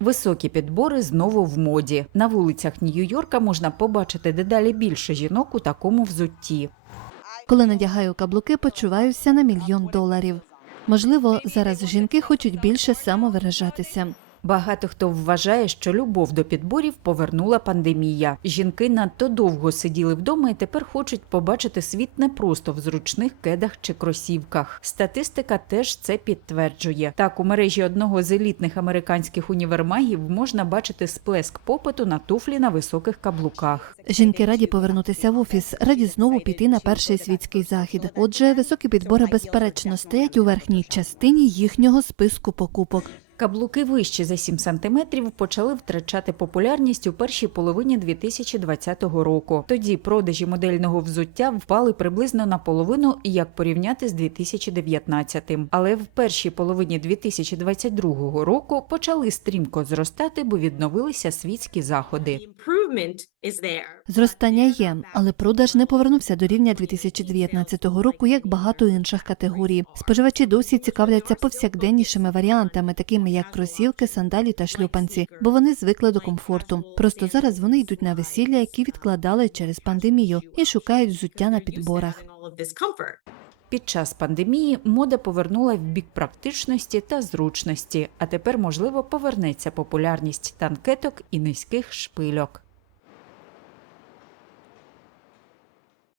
Високі підбори знову в моді. На вулицях Нью-Йорка можна побачити дедалі більше жінок у такому взутті. Коли надягаю каблуки, почуваюся на мільйон доларів. Можливо, зараз жінки хочуть більше самовиражатися. Багато хто вважає, що любов до підборів повернула пандемія. Жінки надто довго сиділи вдома і тепер хочуть побачити світ не просто в зручних кедах чи кросівках. Статистика теж це підтверджує. Так, у мережі одного з елітних американських універмагів можна бачити сплеск попиту на туфлі на високих каблуках. Жінки раді повернутися в офіс, раді знову піти на перший світський захід. Отже, високі підбори безперечно стоять у верхній частині їхнього списку покупок. Каблуки вищі за 7 сантиметрів почали втрачати популярність у першій половині 2020 року. Тоді продажі модельного взуття впали приблизно на половину, як порівняти з 2019-м. Але в першій половині 2022 року почали стрімко зростати, бо відновилися світські заходи. Зростання є, але продаж не повернувся до рівня 2019 року, як багато інших категорій. Споживачі досі цікавляться повсякденнішими варіантами, такими як кросівки, сандалі та шлюпанці, бо вони звикли до комфорту. Просто зараз вони йдуть на весілля, які відкладали через пандемію, і шукають взуття на підборах. Під час пандемії мода повернула в бік практичності та зручності, а тепер, можливо, повернеться популярність танкеток і низьких шпильок.